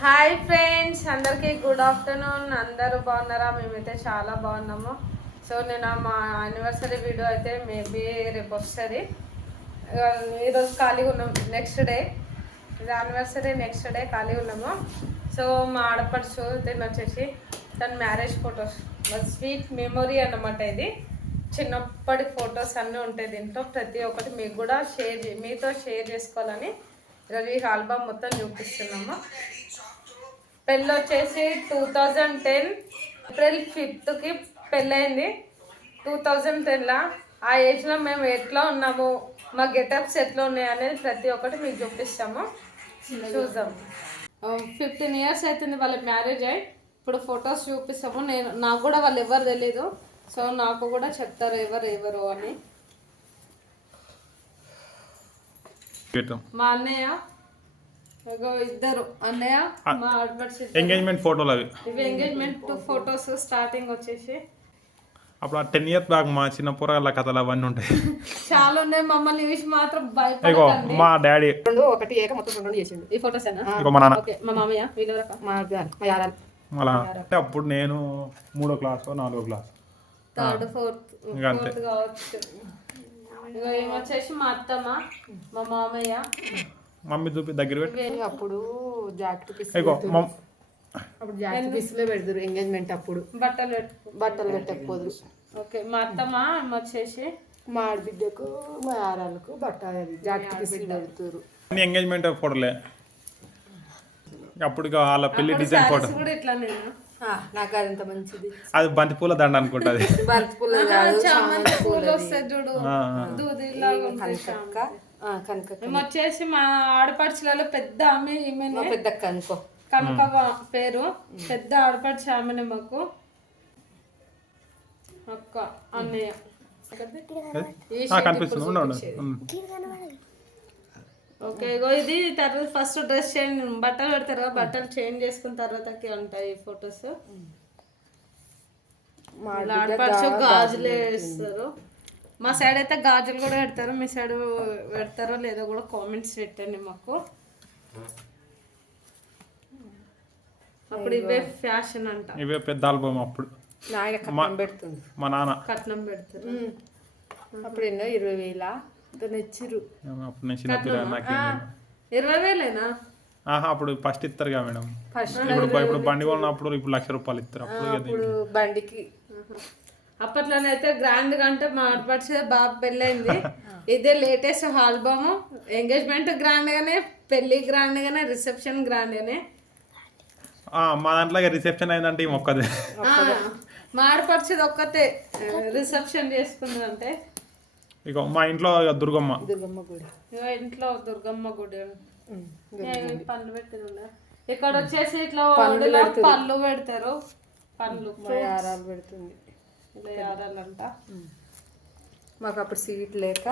Hi friends అందరికీ good afternoon. అందరూ బాగున్నారా? మేమైతే చాలా బాగున్నాము. సో నేను మా యానివర్సరీ వీడియో అయితే మేబీ రేపు వస్తుంది. ఈరోజు ఖాళీగా ఉన్నాం నెక్స్ట్ డే ఇది యానివర్సరీ నెక్స్ట్ డే ఖాళీగా ఉన్నాము. సో మా ఆడపడుచు దీన్ని వచ్చేసి తన మ్యారేజ్ ఫొటోస్ స్వీట్ మెమొరీ అన్నమాట ఇది. చిన్నప్పటి ఫొటోస్ అన్నీ ఉంటాయి దీంట్లో. ప్రతి ఒక్కటి మీకు కూడా షేర్ చే- మీతో షేర్ చేసుకోవాలని ఈరోజు ఈ ఆల్బమ్ మొత్తం చూపిస్తున్నాము. పెళ్ళి వచ్చేసి టూ థౌజండ్ టెన్. ఏప్రిల్ ఫిఫ్త్కి పెళ్ళైంది టూ థౌజండ్ టెన్లో. ఆ ఏజ్లో మేము ఎట్లా ఉన్నాము మా గెటప్స్ ఎట్లా ఉన్నాయి అనేది ప్రతి ఒక్కటి మీకు చూపిస్తాము. చూద్దాం. ఫిఫ్టీన్ ఇయర్స్ అవుతుంది వాళ్ళ మ్యారేజ్ అయ్యి ఇప్పుడు ఫొటోస్ చూపిస్తాము. నేను నాకు కూడా వాళ్ళు ఎవరు తెలీదు. సో నాకు కూడా చెప్తారు ఎవరు ఎవరు అని. మా అన్నయ్య ఇద్దరు అన్నయ్య మా ఎంగేజ్మెంట్ ఫోటోలు అవి. ఇవి ఎంగేజ్మెంట్ ఫొటోస్ స్టార్టింగ్ వచ్చేసి. అప్పుడు ఆ టెన్ ఇయర్స్ బ్యాక్ మా చిన్న పోరగాళ్ళ కథలు అవన్నీ ఉంటాయి. చాలా ఉన్నాయి మమ్మల్ని చూసి మాత్రం ఇగో మా డాడీ. రెండు ఒకటి ఏక మొత్తం రెండు చేసిండు. ఈ ఫొటోస్ ఇగో మా నాన్న. ఓకే మా మామయ్య వీళ్ళెవరక మా మా యారాలు. మళ్ళా అంటే అప్పుడు నేను మూడో క్లాస్ నాలుగో క్లాస్ థర్డ్ ఫోర్త్ కావచ్చు. ఇగో ఏమి వచ్చేసి మా అత్తమ్మ మా మామయ్య. మమ్మీ చూపి దగ్గర పెట్టి. అప్పుడు జాకెట్ అప్పుడు జాకెట్ పీస్లో పెడతారు ఎంగేజ్మెంట్ అప్పుడు. బట్టలు బట్టలు పెట్టకపోదు. ఓకే మా అత్తమ్మ వచ్చేసి మా ఆడబిడ్డకు మా యారాలకు బట్ట జాకెట్ పీసులు పెడతారు. అన్ని ఎంగేజ్మెంట్ ఫోటోలే? అప్పుడు వాళ్ళ పెళ్ళి డిజైన్ ఫోటో కూడా ఇట్లా నేను నాకు అదంత మంచిది. అది బంతిపూల దండ అనుకుంటుంది బంతి పూల పూలు వస్తాయి చూడు దూది లాగా కనకక్క మేము వచ్చేసి మా ఆడపడుచులలో పెద్ద ఆమె ఈమెనే. మా పెద్దక్క అనుకో. కనకవ పేరు. పెద్ద ఆడపడుచు ఆమెనే మాకు. అక్క అన్నయ్య. ఓకే ఇగో ఇది తర్వాత ఫస్ట్ డ్రెస్ చేంజ్ బట్టలు పెడతారు కదా, బట్టలు చేంజ్ చేసుకున్న తర్వాతకి ఉంటాయి ఫొటోస్ మా ఆడపడుచు గాజులు వేస్తారు. మా సైడ్ అయితే గాజులు కూడా పెడతారు మీ సైడ్ పెడతారో లేదో కూడా కామెంట్స్ పెట్టండి మాకు. అప్పుడు ఇవే ఫ్యాషన్ అంట. ఇవే పెద్ద ఆల్బమ్ అప్పుడు. పెడుతుంది. మా నాన్న. కట్నం పెడతారు. అప్పుడు ఎన్నో? ఇరవై వేల. ఇచ్చిర్రు అప్పుడు నేను చిన్న పిల్ల నాకేం. ఇరవై వేలేనా? ఆహా అప్పుడు ఫస్ట్ ఇస్తారుగా మేడం. ఫస్ట్ ఇప్పుడు ఇప్పుడు బండి కొన్నప్పుడు ఇప్పుడు లక్ష రూపాయలు ఇస్తారు. అప్పుడు బండికి. అప్పట్లోనైతే గ్రాండ్గా అంటే మా ఆడపడిచే బాబు పెళ్ళైంది. ఇదే లేటెస్ట్ ఆల్బమ్ ఎంగేజ్మెంట్ గ్రాండ్ గానే పెళ్ళి గ్రాండ్ గానే రిసెప్షన్ గ్రాండ్ గానే. ఆ, మా దాంట్లో రిసెప్షన్ అయిందంటే ఈ మొక్కదే. ఒక్కతే రిసెప్షన్ చేసుకుందంటే. ఇక మా ఇంట్లో దుర్గమ్మ. దుర్గమ్మ గుడి. ఇంట్లో దుర్గమ్మ గుడి పండ్లు పెట్టిందా ఇక్కడ వచ్చేసి ఇట్లా పళ్ళు పెడతారు. పండ్లు పెడుతుంది. యారాలంట మాకు అప్పుడు సీట్ లేక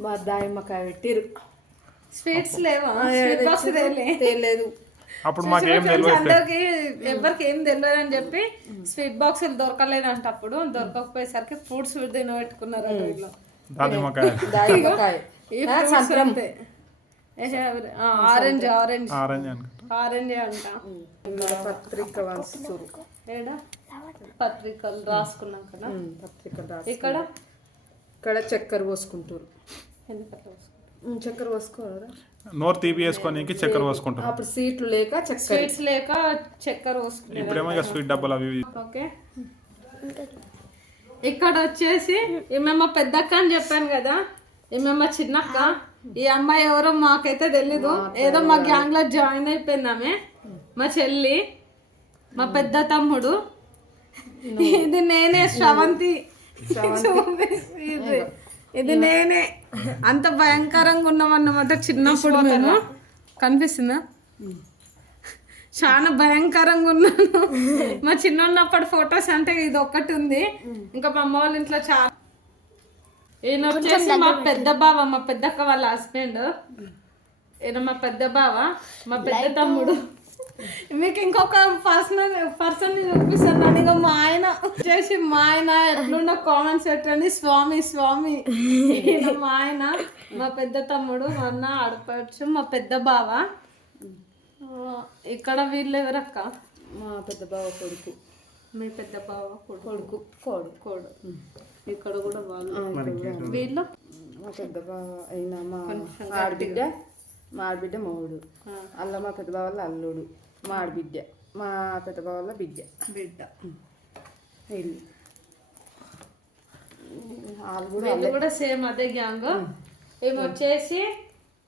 మా దాయమ్మకాయ పెట్టిరు స్వీట్స్ లేవా? స్వీట్ బాక్స్ తెలియదు అప్పుడు అందరికి ఎవరికి ఏం తెలియదు అని చెప్పి స్వీట్ బాక్సులు దొరకలేదంట అప్పుడు. దొరకకపోయేసరికి ఫ్రూట్స్ తినబెట్టుకున్నారు వీళ్ళు అంతే. Orange orange. ఆరెంజ్ అంట. పత్రిక వంచుతురు ఏడా? పత్రికలు రాసుకున్నాం కదా. పత్రిక రాసి ఇక్కడ ఇక్కడ చక్కెర పోసుకుంటారు. చక్కెర పోసుకోరా నోరు తీపి వేసుకోనికి చక్కెర పోసుకుంటాం అప్పుడు సీట్లు లేక చక్కెర. స్వీట్స్ లేక చక్కెర పోసుకున్నాం ఇప్పుడేమో ఇక స్వీట్ డబ్బాలు అవి. ఓకే. ఇక్కడ వచ్చేసి ఈమె మా పెద్దక్క అని చెప్పాను కదా. ఈమె మా చిన్నక్క. ఈ అమ్మాయి ఎవరో మాకైతే తెలీదు. ఏదో మా గ్యాంగ్లో జాయిన్ అయిపోయింది ఆమె మా చెల్లి మా పెద్ద తమ్ముడు. ఇది నేనే శ్రవంతి ఇది ఇది నేనే అంత భయంకరంగా ఉన్నాం అన్నమాట చిన్నప్పుడు మేము కనిపిస్తుందా చాలా భయంకరంగా ఉన్నాను మా చిన్నప్పటి ఫొటోస్ అంటే ఇది ఒక్కటి ఉంది ఇంకా మా అమ్మ వాళ్ళ ఇంట్లో చాలా ఈయన వచ్చేసి మా పెద్ద బావ మా పెద్దక్క వాళ్ళ హస్బెండ్ ఈయన మా పెద్ద బావ మా పెద్ద తమ్ముడు మీకు ఇంకొక పర్సనల్ పర్సన్ చూపిస్తాను ఇక మా ఆయన వచ్చేసి మా ఆయన ఎట్లున్న కామెంట్స్ పెట్టండి. స్వామి స్వామి. మా ఆయన మా పెద్ద తమ్ముడు మా అన్న ఆడపడుచు మా పెద్ద బావ. ఇక్కడ వీళ్ళు ఎవరక్క? మా పెద్ద బావ కొడుకు. మీ పెద్ద బావ కొడుకు. కొడుకు. కోడు కోడు. ఇక్కడ కూడా వాళ్ళు వీళ్ళు? మా పెద్ద బావ అయినా మా ఆడబిడ్డ. మా ఆడబిడ్డ మొగుడు అల్ల మా పెద్ద బావ వాళ్ళ అల్లుడు. మా ఆడబిడ్డ మా పెద్ద బావ వాళ్ళ బిడ్డ. బిడ్డ వీళ్ళు వాళ్ళు కూడా వీళ్ళు కూడా సేమ్ అదే గ్యాంగ్. ఇవి వచ్చేసి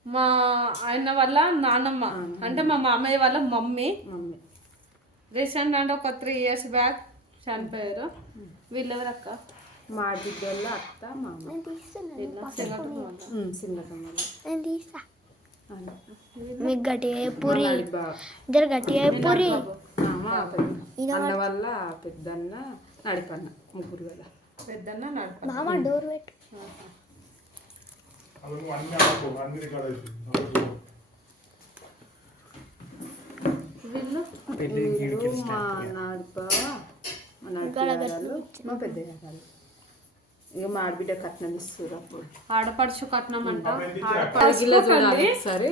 మా ఆయన వాళ్ళ నానమ్మ. అంటే మా మామయ్య వాళ్ళ మమ్మీ. మమ్మీ. రీసెంట్ అంటే ఒక త్రీ ఇయర్స్ బ్యాక్ చనిపోయారు. వీళ్ళు ఎవరక్క మా వాళ్ళ. అత్త మా అమ్మ సింగటం వల్ల మీకు గట్టిగా పూరి. ఇద్దరు గట్టిగా పూరి. వల్ల పెద్దన్న నడిపన్న ముగ్గురు వల్ల పెద్దన్న నడప మామ డోర్ పెట్టు. వీళ్ళు మా నడిప మా పెద్ద ఇక మా ఆడబిడ్డ కట్నం ఇస్తారు అప్పుడు. ఆడపడుచు కట్నం అంట. చూడాలి సరే.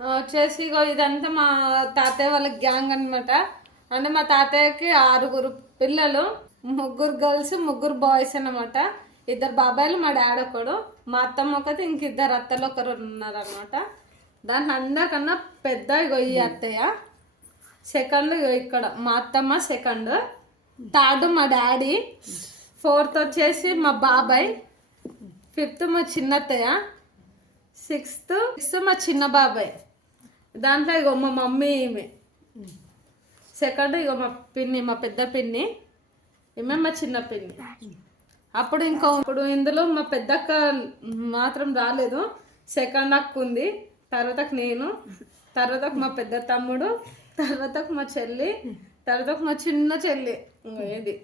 వచ్చేసి ఇగో ఇదంతా మా తాతయ్య వాళ్ళ గ్యాంగ్ అన్నమాట. అంటే మా తాతయ్యకి ఆరుగురు పిల్లలు ముగ్గురు గర్ల్స్ ముగ్గురు బాయ్స్ అన్నమాట. ఇద్దరు బాబాయిలు మా డాడీ ఒకడు మా అత్తమ్మ ఒకటి ఇంక ఇద్దరు అత్తలు ఒకరు ఉన్నారనమాట దాంట్లో అందరికన్నా పెద్ద ఇగో ఈ అత్తయ్య. సెకండ్ ఇగో ఇక్కడ మా అత్తమ్మ సెకండ్. థర్డ్ మా డాడీ. ఫోర్త్ వచ్చేసి మా బాబాయ్. ఫిఫ్త్ మా చిన్నత్తయ్య. సిక్స్త్ సిక్స్త్ మా చిన్న బాబాయ్. దాంట్లో ఇగో మా మమ్మీ ఈమె. సెకండ్ ఇగో మా పిన్ని మా పెద్ద పిన్ని. ఈమె మా చిన్న పిన్ని. అప్పుడు ఇంకో ఇప్పుడు ఇందులో మా పెద్దక్క మాత్రం రాలేదు. సెకండ్ అక్క ఉంది. తర్వాత నేను. తర్వాత మా పెద్ద తమ్ముడు. తర్వాత మా చెల్లి. తర్వాత మా చిన్న చెల్లి. ఏది? ఇది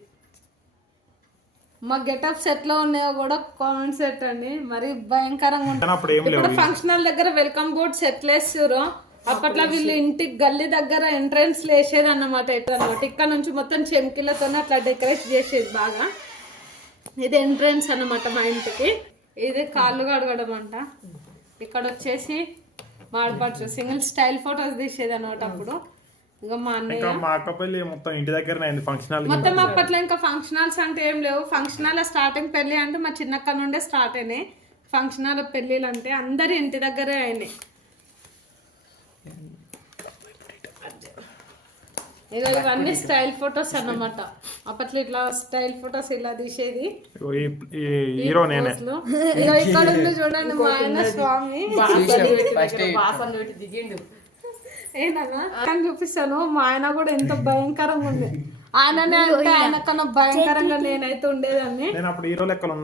మా గెటప్స్ ఎట్లా ఉన్నాయో కూడా కామెంట్స్ పెట్టండి. మరి భయంకరంగా ఉంటుంది. ఇప్పుడు ఫంక్షనల్ దగ్గర వెల్కమ్ బోర్డ్స్ ఎట్లా వేస్తారు అప్పట్లో వీళ్ళు ఇంటి గల్లీ దగ్గర ఎంట్రన్స్ వేసేది అన్నమాట ఎట్లా అనమాట ఇక్కడ నుంచి మొత్తం చెంకిలతో అట్లా డెకరేట్ చేసేది బాగా. ఇది ఎంట్రన్స్ అన్నమాట మా ఇంటికి. ఇది కాళ్ళు కడగడం అంట ఇక్కడ వచ్చేసి మాడపడుచు సింగిల్ స్టైల్ ఫొటోస్ తీసేది అనమాట అప్పుడు. ఇంకా మా అన్నయ్య? ఇంకా మా అక్క పెళ్ళి మొత్తం ఇంటి దగ్గరనే అయింది ఫంక్షన్ హాల్ మొత్తం అప్పట్లో ఇంకా ఫంక్షన్ హాల్స్ అంటే ఏం లేవు. ఫంక్షన్ హాల్ స్టార్టింగ్ పెళ్ళి అంటే మా చిన్నక్క నుండే స్టార్ట్ అయినాయి. ఫంక్షన్ హాల్ పెళ్ళిళ్ళు అంటే అందరి ఇంటి దగ్గరే అయినాయి. ఇక ఇవన్నీ స్టైల్ ఫొటోస్ అన్నమాట. అప్పట్లో ఇట్లా స్టైల్ ఫొటోస్ ఇలా తీసేది. ఈ హీరో నేనే. ఇక్కడ ఉంది చూడండి మా ఆయన స్వామి. వాసన పెట్టి దిగిండు. ఆయన చూపిస్తాను. మా ఆయన కూడా ఎంత భయంకరంగా ఉంది ఆయననే అంటే ఆయన కన్నా భయంకరంగా నేనైతే ఉండేదాన్ని. నేను అప్పుడు హీరో లెక్కలు.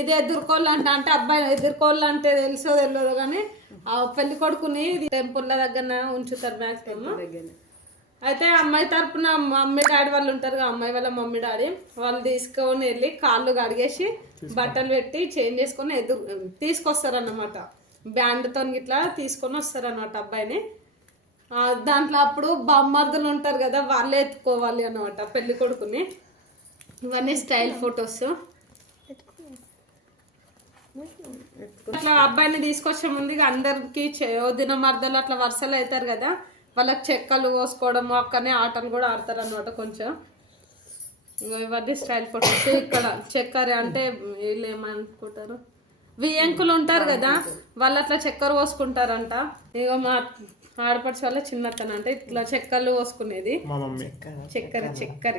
ఇది ఎదుర్కోళ్ళు అంటే అంటే అబ్బాయి ఎదుర్కోళ్ళు అంటే తెలుసో తెలియదు కానీ ఆ పెళ్ళి కొడుకుని టెంపుల్ల దగ్గర ఉంచుతారు మ్యాక్సిమం అయితే అమ్మాయి తరపున మమ్మీ డాడీ వాళ్ళు ఉంటారు కదా, అమ్మాయి వాళ్ళ మమ్మీ డాడీ వాళ్ళు తీసుకొని వెళ్ళి కాళ్ళు కడిగేసి బట్టలు పెట్టి చేంజ్ చేసుకొని ఎదురు తీసుకొస్తారు అన్నమాట బ్యాండ్తో ఇట్లా తీసుకొని వస్తారు అన్నమాట అబ్బాయిని. దాంట్లో అప్పుడు బొమ్మర్దులు ఉంటారు కదా వాళ్ళే ఎత్తుకోవాలి అనమాట పెళ్ళి కొడుకుని. ఇవన్నీ స్టైల్ ఫొటోస్. అట్లా అబ్బాయిని తీసుకొచ్చే ముందు ఇక అందరికి దిన మర్దలు అట్లా వరుసలు అవుతారు కదా వాళ్ళకి చెక్కలు కోసుకోవడం అక్కనే ఆటలు కూడా ఆడతారు అనమాట కొంచెం. ఇగో ఇవన్నీ స్టైల్ ఫొటోస్. ఇక్కడ చక్కెర అంటే వీళ్ళు ఏమనుకుంటారు? వియంకులు ఉంటారు కదా వాళ్ళు అట్లా చక్కెర పోసుకుంటారంట ఇగో మా ఆడపడిచే వాళ్ళ చిన్నతన అంటే ఇట్లా చెక్కలు పోసుకునేది. చక్కెర చక్కెర.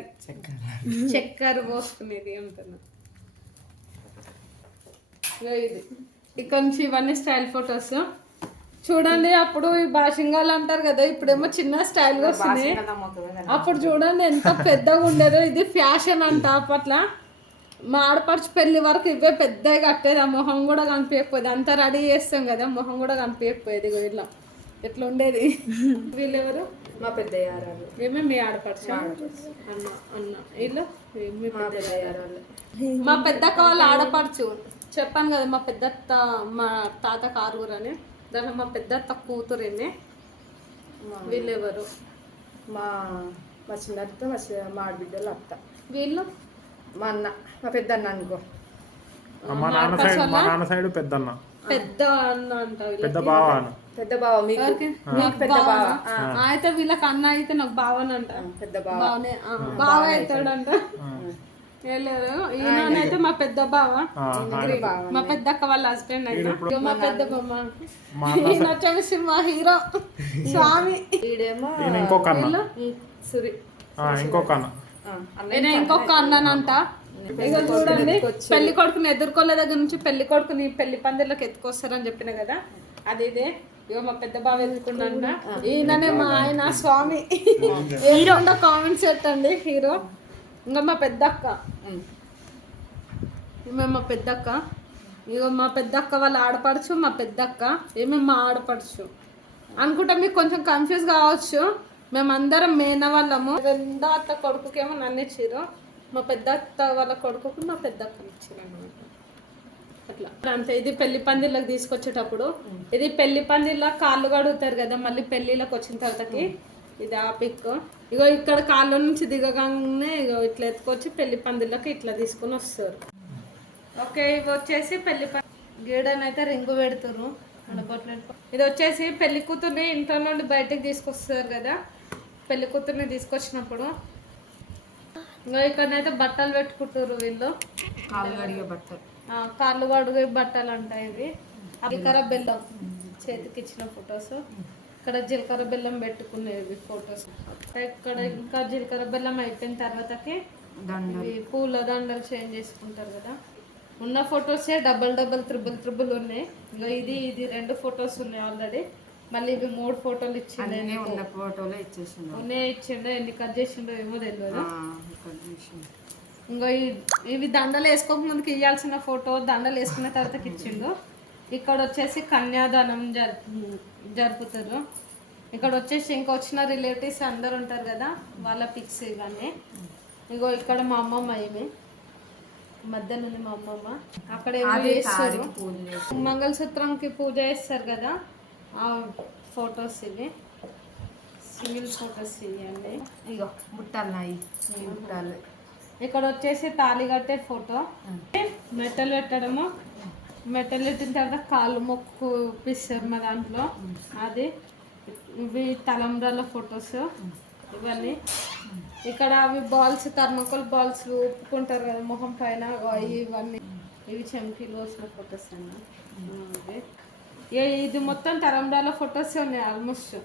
చక్కెర పోసుకునేది అంటున్నా. ఇది. ఇక్కడ నుంచి ఇవన్నీ స్టైల్ ఫొటోస్. చూడండి అప్పుడు ఈ బాషింగాలు అంటారు కదా ఇప్పుడేమో చిన్న స్టైల్గా వస్తున్నాయి. అప్పుడు చూడండి ఎంత పెద్దగా ఉండేదో. ఇది ఫ్యాషన్ అంట అప్పట్లో. మా ఆడపడుచు పెళ్ళి వరకు ఇవే పెద్దగా కట్టేది. ఆ మొహం కూడా కనిపించకపోయేది. అంతా రెడీ చేస్తాం కదా మొహం కూడా కనిపించకపోయేది ఇగో ఇలా ఎట్లా ఉండేది? వీళ్ళెవరు? మా పెద్ద యారాలు ఏమే మీ ఆడపడుచు? అన్న అన్న. వీళ్ళు? మీ పెద్దక్క వాళ్ళ ఆడపడుచు. చెప్పాను కదా మా పెద్ద మా తాత కారుగురు అని. దాంట్లో మా పెద్ద కూతురేమే వీళ్ళెవరు? మా మా చిన్నత్త మా మా ఆడబిడ్డల అత్త. వీళ్ళు? మా అన్న మా పెద్ద అన్న అనుకో. మా నాన్న సైడ్ మా నాన్న సైడ్ పెద్దన్న. పెద్ద అన్న అంట వీళ్ళు పెద్ద బావ అన్న. పెద్ద బావ మీకు? మీకు పెద్ద బావ. ఆ, అయితే వీళ్ళకి అన్న అయితే నాకు బావనంట పెద్ద బావ. బావనే ఆ, బావ అవుతాడంట. వెళ్ళారు ఈయనైతే మా పెద్ద బావ. మా పెద్ద. అక్క వాళ్ళ హస్బెండ్ అయితే మా పెద్ద బొమ్మ. మా ఈయన వచ్చేసి మా హీరో. స్వామి. ఇంకొక అన్న. సురి. ఆ, ఇంకొక అన్న. ఆ, అన్న నేను ఇంకొక అన్నానంట. ఇక చూడండి పెళ్ళి కొడుకుని ఎదుర్కోలే దగ్గర నుంచి పెళ్ళి కొడుకుని పెళ్ళి పందిర్లకు ఎత్తుకొస్తారని చెప్పిన కదా అది ఇదే. ఇగో మా పెద్ద బావ ఎత్తుకున్నాంట ఈయననే మా ఆయన స్వామి. హీరో కామెంట్స్ పెట్టండి హీరో. ఇంకా మా పెద్ద అక్క ఉమ్. ఈమె మా పెద్దక్క. ఇగో మా పెద్దక్క వాళ్ళ ఆడపడుచు మా పెద్దక్క. ఏమే మా ఆడపడుచు. అనుకుంటా మీకు కొంచెం కన్ఫ్యూజ్ కావచ్చు. మేమందరం మేన వాళ్ళము రెండో అత్త కొడుకుకేమో నన్ను మా పెద్ద అత్త వాళ్ళ కొడుకుకి మా పెద్దక్కని ఇచ్చిర్రు అనమాట అట్లా. అంతే ఇది పెళ్ళి పందిళ్ళకి తీసుకొచ్చేటప్పుడు ఇది పెళ్ళి పందిళ్ళ కాళ్ళు కడుగుతారు కదా మళ్ళీ పెళ్ళిళ్ళకి వచ్చిన తర్వాతకి ఇది ఆ పిక్. ఇగో ఇక్కడ కాళ్ళ నుంచి దిగగానే ఇగో ఇట్లా ఎత్తుకొచ్చి పెళ్ళి పందిళ్ళకి ఇట్లా తీసుకొని వస్తారు. ఓకే ఇవి వచ్చేసి పెళ్ళి గీడనైతే రింగు పెడుతురు. ఇది వచ్చేసి పెళ్ళి కూతుర్ని ఇంట్లో నుండి బయటకు తీసుకొస్తారు కదా పెళ్ళి కూతుర్ని తీసుకొచ్చినప్పుడు ఇంకా ఇక్కడనైతే బట్టలు పెట్టుకుంటారు వీళ్ళు. కాలు కడిగే బట్టలు. కాళ్ళు కడుగు బట్టలు అంటాయి ఇవి. జీలకర్ర బెల్లం. చేతికి ఇచ్చిన ఫొటోస్. ఇక్కడ జీలకర్ర బెల్లం పెట్టుకునేవి ఫొటోస్. ఇక్కడ ఇంకా జీలకర్ర బెల్లం అయిపోయిన తర్వాతకి పూల దండలు చేంజ్ చేసుకుంటారు కదా. ఉన్న ఫొటోసే డబల్ డబల్ త్రిబుల్ త్రిబుల్ ఉన్నాయి. ఇంకా ఇది ఇది రెండు ఫొటోస్ ఉన్నాయి ఆల్రెడీ. మళ్ళీ ఇవి మూడు ఫోటోలు ఇచ్చిండే అన్నీ ఉన్న ఫోటోలో ఇచ్చేసిండు. ఉన్నాయి ఇచ్చిండో ఎన్ని కట్ చేసిండో ఏమో తెలియదు చూసిండు. ఇంకా ఇవి దండలు వేసుకోక ముందుకు ఇవ్వాల్సిన ఫోటో దండలు వేసుకున్న తర్వాతకి ఇచ్చిండు. ఇక్కడ వచ్చేసి కన్యాదానం జరుపు జరుపుతారు. ఇక్కడ వచ్చేసి ఇంకా వచ్చిన రిలేటివ్స్ అందరు ఉంటారు కదా వాళ్ళ పిక్స్ ఇవన్నీ. ఇగో ఇక్కడ మా అమ్మమ్మ ఇవి మధ్య నుండి మా అమ్మమ్మ. అక్కడ ఏమో చేస్తారు. మంగళసూత్రంకి పూజ చేస్తారు కదా. ఫొటోస్ ఇవి. సింగిల్ ఫొటోస్ ఇవి అండి. ఇగో బుట్టాలు నాయి బుట్టాలు. ఇక్కడ వచ్చేసి తాళి కట్టే ఫోటో. మెట్టలు పెట్టడము. మెట్టలు పెట్టిన తర్వాత కాళ్ళు మొక్కు పిస్తారు మా దాంట్లో. అది. ఇవి తలంబ్రాల ఫొటోస్. ఇవన్నీ. ఇక్కడ అవి బాల్స్ థర్మకోల్ బాల్స్ ఉప్పుకుంటారు కదా మొహం పైన. ఇవన్నీ. ఇవి చెంకీలు వచ్చిన ఫొటోస్ అన్న ఏ- ఇది మొత్తం తలంబ్రాల ఫొటోస్ ఉన్నాయి ఆల్మోస్ట్.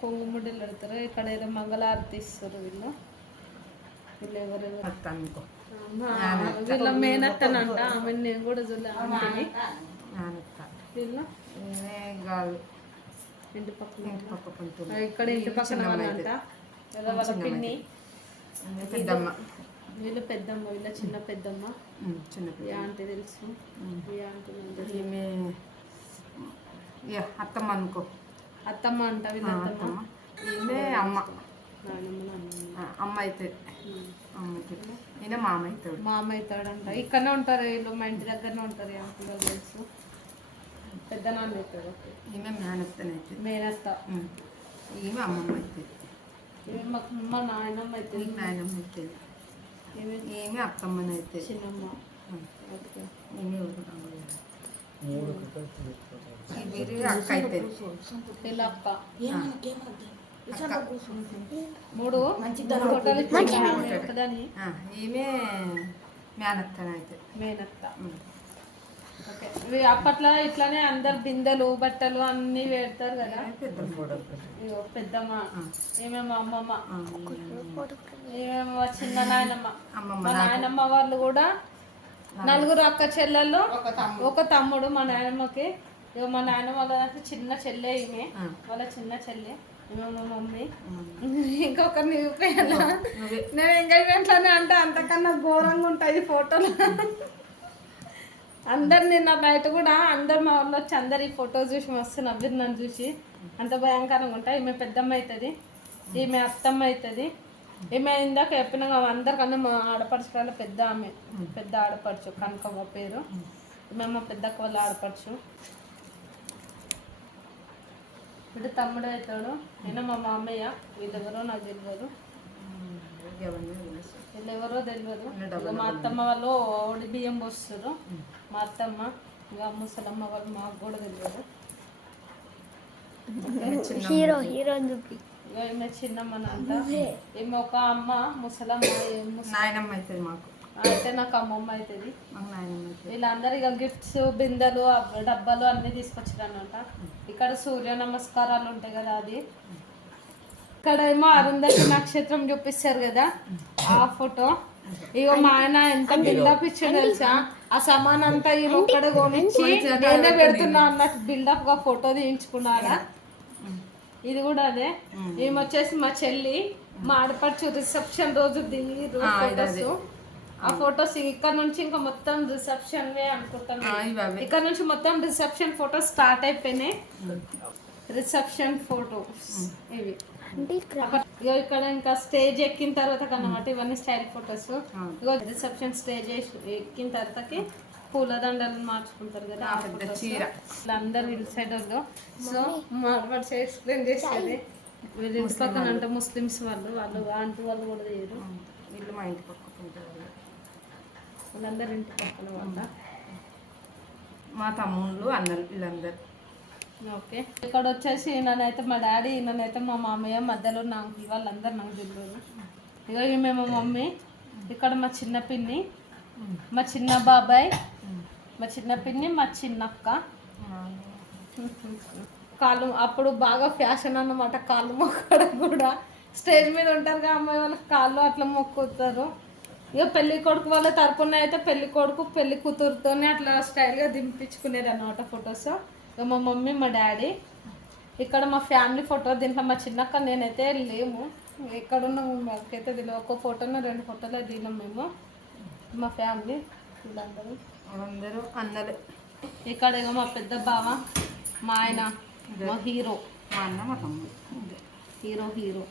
కొంగు ముడ్డలు పెడతారు. ఇక్కడ ఏదో మంగళారతి ఇస్తారు వీళ్ళు. వీళ్ళు అమ్మా, వీళ్ళ మేనత్తనంట. ఆమె నేను కూడా చూడలే వీళ్ళు? ఇంటి పక్కన ఇక్కడ ఇంటి పక్కన వాళ్ళంట. వీళ్ళ పిన్ని. పెద్దమ్మ. వీళ్ళు పెద్దమ్మ వీళ్ళ చిన్న పెద్దమ్మ. చిన్న ఆంటీ తెలుసు. ఈ ఆంటీ ఇక అత్తమ్మ అనుకో. అత్తమ్మ అంట వీళ్ళ ఆ, అత్తమ్మ? ఈమె అమ్మ అమ్మ. అయితే. అమ్మ అయితే. ఈయన మామ అవుతాడు మా అమ్మ అవుతాడంట ఇక్కడనే ఉంటారు వీళ్ళు మా ఇంటి దగ్గరనే ఉంటారు అంకుల్ తెలుసు. పెద్ద నాన్న అవుతాడు. ఈమె మేనత్తనైతే మేనత్త. ఉమ్. ఈమె అమ్మమ్మ అయితే. ఇవి మా మా నాయనమ్మ అవుతుంది ఈమె నాయనమ్మ అయితే. ఈమె ఈమె అత్తమ్మనైతే చిన్నమ్మ. ఉమ్. ఓకే. అక్క. అయితే వీళ్ళ అక్క. మూడు. ఆ, ఈమె మేనత్తనైతే మేనత్త. ఓకే. ఇవి అప్పట్లో ఇట్లానే అందరు బిందెలు బట్టలు అన్ని పెడతారు కదా. పెద్దమ్మ ఈమె మా అమ్మమ్మ. ఆ, ఈమె మా చిన్న నాయనమ్మ. అమ్మమ్మ మా నాయనమ్మ వాళ్ళు కూడా నలుగురు అక్క చెల్లెళ్ళు ఒక తమ్ముడు మా నాయనమ్మకి. ఇగో మా నాయనమ్మ వాళ్ళ దాంట్లో చిన్న చెల్లె ఈమె. వాళ్ళ చిన్న చెల్లె. మా మమ్మీ. ఇంకొకరిని నువ్వే. నేను ఎంగేజ్మెంట్లోనే అంటే అంతకన్నా ఘోరంగా ఉంటాయి ఫోటోలు. అందరు నిన్న బయట కూడా అందరు మా వాళ్ళు వచ్చి అందరు ఈ ఫోటో చూసి మస్తు నవ్విరు నన్ను చూసి. అంత భయంకరంగా ఉంటాయి. ఈమె పెద్దమ్మ అవుతుంది ఈమె అత్తమ్మ అవుతుంది ఈమె ఇందాక చెప్పిన అందరికన్నా మా ఆడపడుచుల పెద్ద ఆమె. పెద్ద ఆడపడుచు కనకమ్మ పేరు. ఈమె మా పెద్దక్క వాళ్ళ ఆడపడుచు. ఇటు తమ్ముడు అవుతాడు. నేను మా మామయ్య వీళ్ళెవరో నాకు తెలియదు ఎవరిని తెలుసు. వీళ్ళు ఎవరో తెలియదు మా అత్తమ్మ వాళ్ళు ఓడి బియ్యం పోస్తారు. మా అత్తమ్మ ఇక ముసలమ్మ వాళ్ళు మాకు కూడా తెలియదు హీరో హీరో చూపి. ఇగో ఈమె చిన్నమ్మనంట ఈమె ఒక అమ్మ ముసలమ్మ నాయనమ్మ అవుతుంది మాకు. అయితే నాకు అమ్మమ్మ అవుతుంది. వీళ్ళందరూ ఇక గిఫ్ట్స్ బిందెలు డబ్బాలు అన్ని తీసుకొచ్చారనమాట ఇక్కడ సూర్య నమస్కారాలు ఉంటాయి కదా అది. ఇక్కడ ఏమో అరుంధతి నక్షత్రం చూపిస్తారు కదా. ఆ ఫోటో. ఇగో మా ఆయన ఎంత బిల్డప్ ఇచ్చాడు తెలుసా? ఆ సమాన్ అంతా ఈ ఒక్కడ కొనిచ్చి నేనే పెడుతున్నా అన్నట్టు బిల్డప్గా ఫోటో తీయించుకున్నారా ఇది కూడా అదే. ఈమె వచ్చేసి మా చెల్లి మా ఆడపడుచు రిసెప్షన్ రోజు దిగి ఫోటోస్. ఆ ఫోటోస్ ఇక్కడ నుంచి ఇంకా మొత్తం రిసెప్షన్ అనుకుంటాను. ఇవి ఇక్కడ నుంచి మొత్తం రిసెప్షన్ ఫోటోస్ స్టార్ట్ అయిపోయినాయి. రిసెప్షన్ ఫోటోస్ ఇవి. అంటే ఇక్కడ ఇగో ఇక్కడ ఇంకా స్టేజ్ ఎక్కిన తర్వాత కన్నమాట ఇవన్నీ స్టైల్ ఫోటోస్ ఇగో రిసెప్షన్ స్టేజ్ ఎక్కిన తర్వాతకి పూలదండలు మార్చుకుంటారు కదా ఆ photos. వీళ్ళందరూ వీళ్ళ సైడ్ వాళ్ళు. సో మార్వాడ్ సైడ్ ఎక్స్ప్లెయిన్ చేసేది. వీళ్ళు ఇంటి పక్కన అంటే ముస్లిమ్స్ వాళ్ళు వాళ్ళు ఆంటీ వాళ్ళు కూడా చేయరు. వీళ్ళు మా ఇంటి పక్కకుంటారు వీళ్ళందరూ ఇంటి పక్కన వాళ్ళ మా తమ్ముళ్ళు అన్నలు వీళ్ళందరూ. ఓకే. ఇక్కడ వచ్చేసి ఈయననైతే మా డాడీ ఈయననైతే మా మామయ్య మధ్యలో నాకు వాళ్ళందరూ నాకు తెలియదు. ఇక ఈమె మా మమ్మీ ఇక్కడ మా చిన్న పిన్ని మా చిన్న బాబాయ్ మా చిన్న పిన్ని మా చిన్నక్క. కాళ్ళు అప్పుడు బాగా ఫ్యాషన్ అన్నమాట కాళ్ళు మొక్కడం కూడా. స్టేజ్ మీద ఉంటారు కదా అమ్మాయి వాళ్ళకి కాళ్ళు అట్లా మొక్కుతారు. ఇక పెళ్ళి కొడుకు వాళ్ళ తరపున అయితే పెళ్ళి కొడుకు పెళ్ళి కూతురుతోనే అట్లా స్టైల్గా దింపించుకునేది అనమాట ఫొటోస్. ఇక మా మమ్మీ మా డాడీ. ఇక్కడ మా ఫ్యామిలీ ఫోటో దీంట్లో మా చిన్నక్క నేనైతే లేము. ఎక్కడ ఉన్నాం మాకైతే తెలియదు ఒక ఫోటోను రెండు ఫోటోలే దిగినాం మేము. మా ఫ్యామిలీ వీళ్ళందరూ. అందరూ అన్నలే. ఇక్కడ ఇక మా పెద్ద బావ మా ఆయన మా హీరో. మా అన్న మా తమ్ముడు. Hero hero.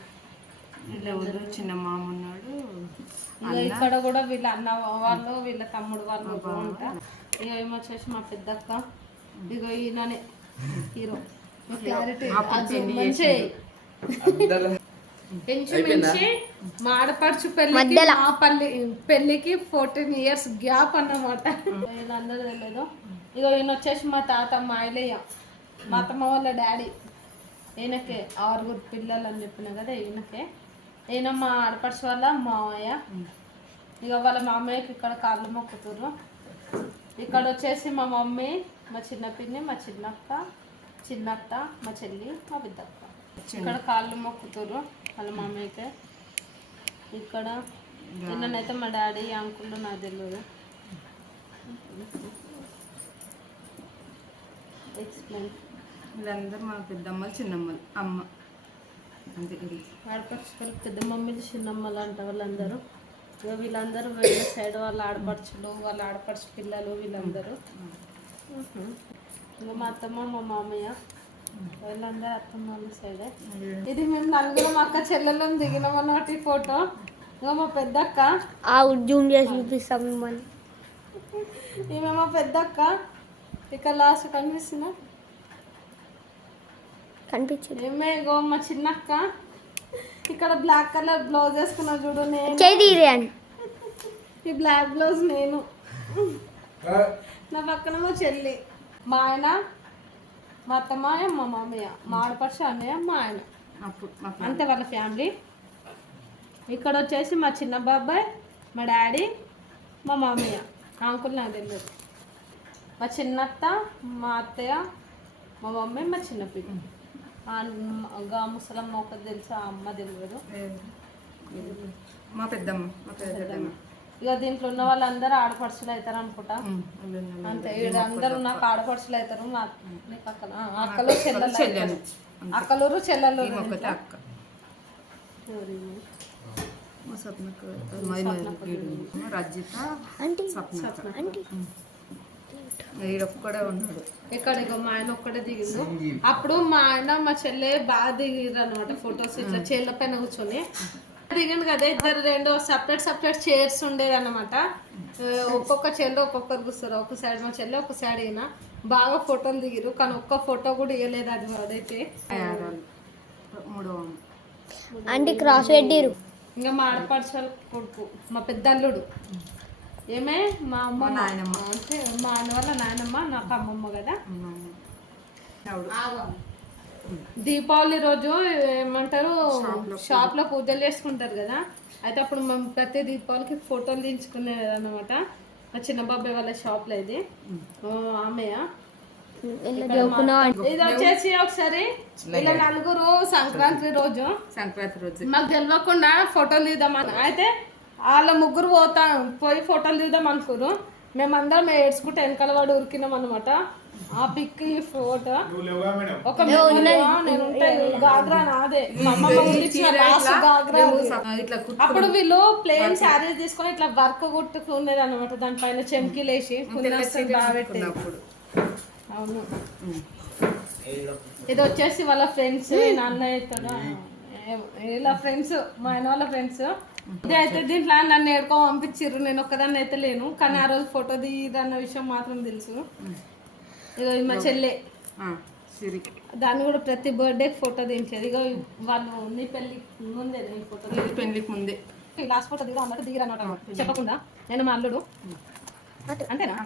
వీళ్ళు చిన్న మామ ఉన్నాడు. ఇక ఇక్కడ కూడా వీళ్ళ అన్న వాళ్ళు వీళ్ళ తమ్ముడు వాళ్ళు ఉంటారు ఇక ఏమో వచ్చేసి మా పెద్దక్క ఇక ఈయననే హీరో. క్లారిటీ. మంచి ఇంచుమించి మా ఆడపడుచు పెళ్ళికి మా పల్లి పెళ్ళికి ఫోర్టీన్ ఇయర్స్ గ్యాప్ అన్నమాట. వీళ్ళందరూ తెలియదు ఇక ఈయన వచ్చేసి మా తాత మా ఆయలయ్య మా అత్తమ్మ వాళ్ళ డాడీ. ఈయనకే ఆరుగురు పిల్లలు అని చెప్పిన కదా ఈయనకే. నేను మా ఆడపడుచు వాళ్ళ మామయ్య ఇక వాళ్ళ మామయ్యకి ఇక్కడ కాళ్ళు మొక్కుతుర్రు. ఇక్కడ వచ్చేసి మా మమ్మీ మా చిన్న పిన్ని మా చిన్నక్క చిన్నత్త మా చెల్లి మా పెద్దక్క ఇక్కడ కాళ్ళు మొక్కుతుర్రు వాళ్ళ మామయ్యకి. ఇక్కడ నిన్ననైతే మా డాడీ అంకుల్ నాకు తెలియదు ఎక్స్ప్లెయిన్ వీళ్ళందరూ మా పెద్దమ్మలు చిన్నమ్మలు అమ్మ. ఆడపడుచులు పెద్ద మమ్మీలు చిన్నమ్మలు అంట వాళ్ళందరూ. ఇక వీళ్ళందరూ వేరే సైడ్ వాళ్ళ ఆడపడుచులు వాళ్ళ ఆడపడుచు పిల్లలు వీళ్ళందరూ. ఇంకా మా అత్తమ్మ మా మామయ్య వీళ్ళందరూ అత్తమ్మ వాళ్ళ సైడే. ఇది మేము నలుగురం అక్క చెల్లెలం దిగినాం అన్నమాట ఈ ఫోటో. ఇంకా మా పెద్దక్క. ఆ జూమ్ చేసి చూపిస్తాం మిమ్మల్ని. ఈమె మా పెద్దక్క. ఇక్కడ లాస్ట్ కనిపిస్తుందా కనిపించింది. ఏమే మా చిన్నక్క ఇక్కడ బ్లాక్ కలర్ బ్లౌజ్ వేసుకున్నా చూడు నేను. ఈ బ్లాక్ బ్లౌజ్ నేను. నా పక్కన మా చెల్లి. మా ఆయన మా అత్తమ్మాయ మా మామయ్య మా ఆడపడుచు అన్నయ్య మా ఆయన. అప్పుడు మా అంతే వాళ్ళ ఫ్యామిలీ. ఇక్కడ వచ్చేసి మా చిన్న బాబాయ్ మా డాడీ మా మామయ్య. అంకుల్ నాకు తెలియదు. మా చిన్నత్త మా అత్తయ్య మా మమ్మీ మా చిన్న పిల్ల గా ముసలమ్మ ఒకటి తెలుసు? అమ్మ తెలియదు. మా పెద్దమ్మ మా పెద్దమ్మ. ఇక దీంట్లో ఉన్న వాళ్ళందరూ ఆడపడుచులు అవుతారు అనుకుంటా అంతే అందరూ నాకు ఆడపడుచులు అవుతారు మా నీ పక్కన. అక్కలు చెల్లెలు చెల్లెలు. అక్కలూరు చెల్లెలు అక్క. మా స్వప్నకు రజిత స్వప్న ఈడొక్కడే ఉన్నాడు. ఇక్కడ ఇగో మా ఆయన ఒక్కడే దిగిండు. అప్పుడు మా ఆయన మా చెల్లె బాగా దిగిరు అనమాట ఫొటోస్ ఇట్లా చీళ్ళ పైన కూర్చొని. దిగిండు కదా ఇద్దరు రెండు సపరేట్ సపరేట్ చైర్స్ ఉండేది అనమాట ఒక్కొక్క చెల్లె ఒక్కొక్కరు కూర్చోరు. ఒక సైడ్ మా చెల్లె ఒక సైడ్ ఈయన. బాగా ఫోటోలు దిగిరు కానీ ఒక్క ఫోటో కూడా ఇవ్వలేదు అది అదైతే. మూడో. ఆంటీ క్రాస్ పెట్టిరు ఇంకా మా ఆడపడుచు కొడుకు మా పెద్ద అల్లుడు. ఏమే? మా అమ్మ నాయనమ్మ. అంటే మా అన్న వాళ్ళ నాయనమ్మ నాకు అమ్మమ్మ కదా. దీపావళి రోజు ఏమంటారు? షాప్లో పూజలు చేసుకుంటారు కదా. అయితే అప్పుడు మేము ప్రతి దీపావళికి ఫోటోలు దించుకునేది అనమాట మా చిన్న బాబాయ్ వాళ్ళ షాప్లో ఇది ఓ, ఆమెయ? ఇది వచ్చేసి ఒకసారి ఇలా నలుగురు సంక్రాంతి రోజు. సంక్రాంతి రోజు. మాకు తెలియకుండా ఫోటోలు తీద్దామని. అయితే వాళ్ళ ముగ్గురు పోతా పోయి ఫోటోలు తీద్దాం అనుకురు మేమందరం ఏడ్చుకుంటే వెనకాల వాడు ఉరికినాం అనమాట ఆ పిక్ ఈ ఫోటో. ఒక నేను ఉంటా, గాగ్రా నాదే. అప్పుడు వీళ్ళు ప్లేన్ శారీస్ తీసుకొని ఇట్లా వర్క్ కుట్టుకునేది అనమాట దానిపైన చెంకీలు వేసి పెట్టి. అవును. ఇది వచ్చేసి వాళ్ళ ఫ్రెండ్స్ నాన్న అవుతాడా ఇలా ఫ్రెండ్స్ మా ఆయన వాళ్ళ ఫ్రెండ్స్ అయితే దీంట్లో నన్ను ఏడుకో పంపించిర్రు నేను ఒక్కదాన్ని అయితే లేను. కానీ ఆ రోజు ఫోటో దిగదన్న విషయం మాత్రం తెలుసు. ఇగో మా చెల్లె. దాన్ని కూడా ప్రతి బర్త్డే ఫోటో దించేది. ఇగో వాళ్ళు నీ పెళ్ళి ముందే ఫోటో పెళ్ళికి ముందే. లాస్ట్ ఫోటో దిగా అన్నట్టు దిగిరన్నమాట చెప్పకుండా. నేను మా అల్లుడు. అంతేనా?